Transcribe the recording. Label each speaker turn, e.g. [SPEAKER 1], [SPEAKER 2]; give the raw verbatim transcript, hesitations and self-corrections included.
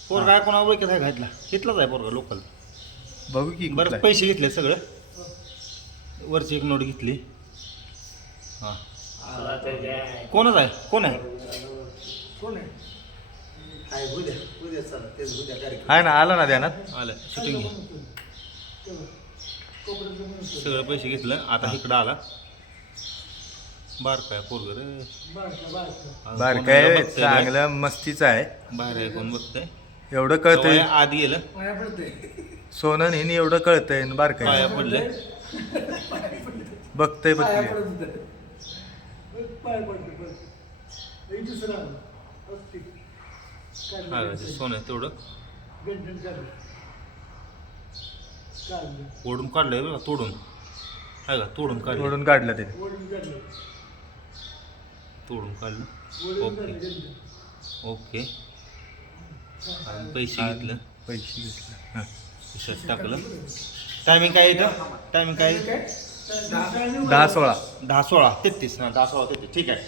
[SPEAKER 1] पोरगा आहे कोणा ओळखीत आहे घातला घेतलाच आहे पोरगा लोकल.
[SPEAKER 2] बघू की
[SPEAKER 1] बरं
[SPEAKER 2] कुठला आहे.
[SPEAKER 1] पैसे घेतले सगळं. वरची एक नोट घेतली. हां कोणच आहे कोण आहे
[SPEAKER 2] आहे ना आला ना ध्यानात.
[SPEAKER 1] आलं शूटिंग घ्या. सगळं पैसे घेतलं आता इकडं आला. बार काय पोरग रे
[SPEAKER 2] बर काय चांगलं मस्तीचं आहे.
[SPEAKER 1] बाहेर आहे कोण बघतंय.
[SPEAKER 2] एवढं कळतंय
[SPEAKER 1] आत गेलं
[SPEAKER 2] सोनं हिने एवढं कळतंय बार काय
[SPEAKER 1] पाया पडले.
[SPEAKER 2] बघतंय बघतंय.
[SPEAKER 1] हा ते सोनं तेवढं ओढून काढलंय बघा तोडून. आहे का तोडून काढलं
[SPEAKER 2] तोडून काढलं ते.
[SPEAKER 1] तोडून काढलं. ओके ओके आणि पैसे घेतलं.
[SPEAKER 2] पैसे घेतले.
[SPEAKER 1] हां खिशात टाकलं. टायमिंग काय येतं टायमिंग काय
[SPEAKER 2] दहा सोळा
[SPEAKER 1] दहा सोळा तेहतीस हां दहा सोळा तेहतीस ठीक आहे.